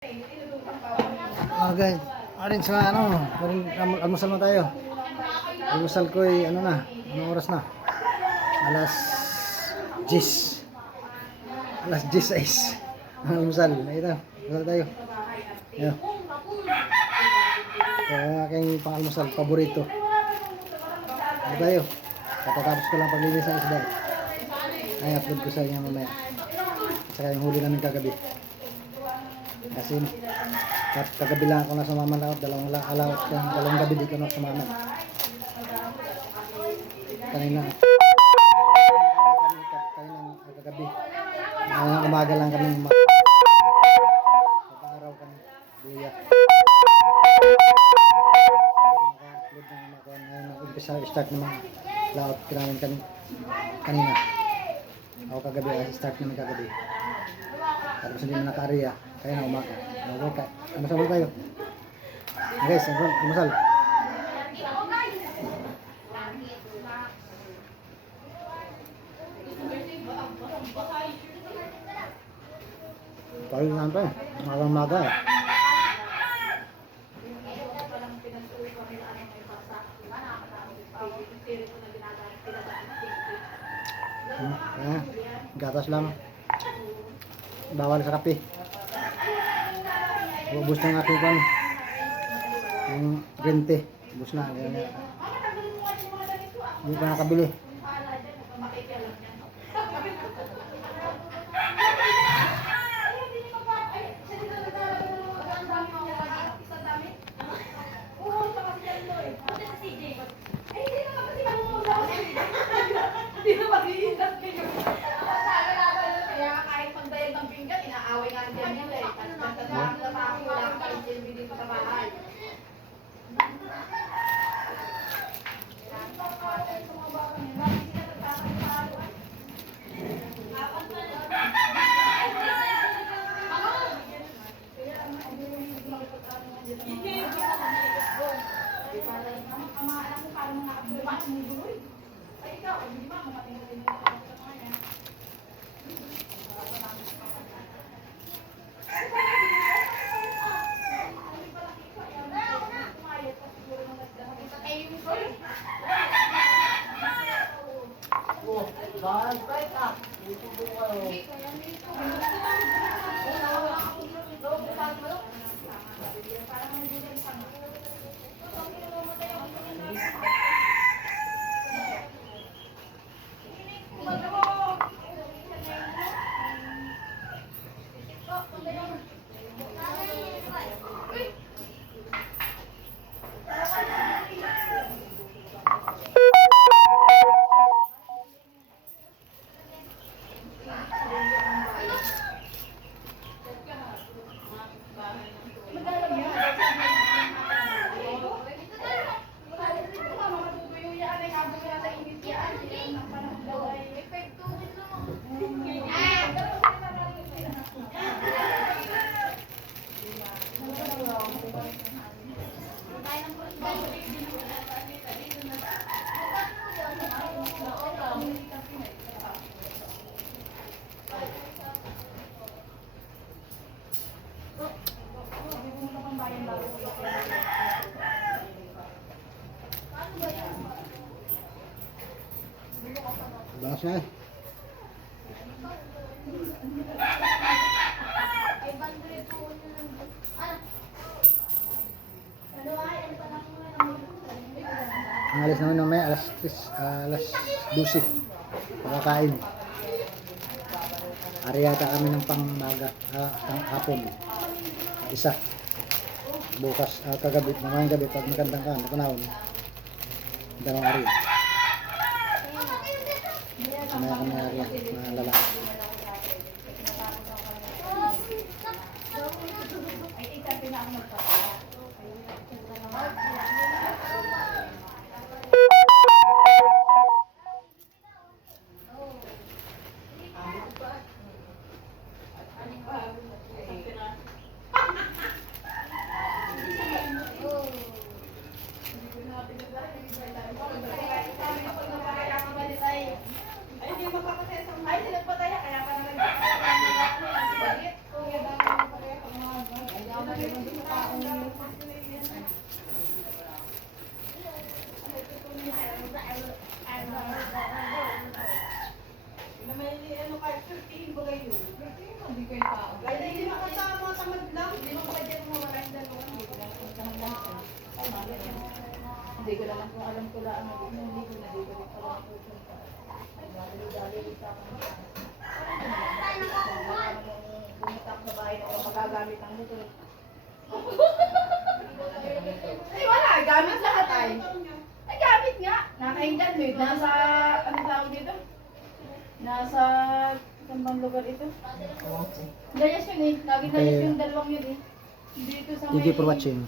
Okay, orange nga almusal na tayo. Almusal ko ay ano na, anong oras na? Alas 10. Alas 10 ang almusal. Ito, almusal tayo. Ayan. Ito ang aking pang-almusal, paborito. Ito tayo. Katatapos ko lang paglinis ng isda. Ay, upload ko sa inyo mamaya. At saka yung huli namin kagabi. Kasi kagabi lang ako na sumama laot, dalawang gabi di ko na sumama. Kanina kagabi. Umaga lang kami araw kami buya. Umpisa start naman laot kinamin kanina. Ako kagabi start naman kagabi. Tapos hindi na naka-area. Kaya na umaga. Almusal tayo. Guys, almusal. Pagod na tayo. Magang-maga eh. Gatas lang. Bawal sa kape. Ubus na nga ito kan. Yung green tea. Ubus na. Hindi pa nakabili. Balas na eh. Ang alis naman naman alas 12 makakain. Ari yata kami ng pang hapon. Isa. Bukas kagabi, mamayang gabi pag magandang ka, nakunahon. Dalawang ari. Mamaya kami ari, mga lalaki. Hindi ko naman kung alam ko lang ano, hindi ko rin alam po kung dali-dali sa akin. Bumita ko sa bahay na ako magagamit ng motor. Ay wala, gamit lahat ay. Ay gamit nga, nakahindan mo nasa, ano tawag dito? Nasa, saan bang lugar ito? Dayas yun eh, lagi dayas yung dalawang yun eh. Dito sa Thank you for watching.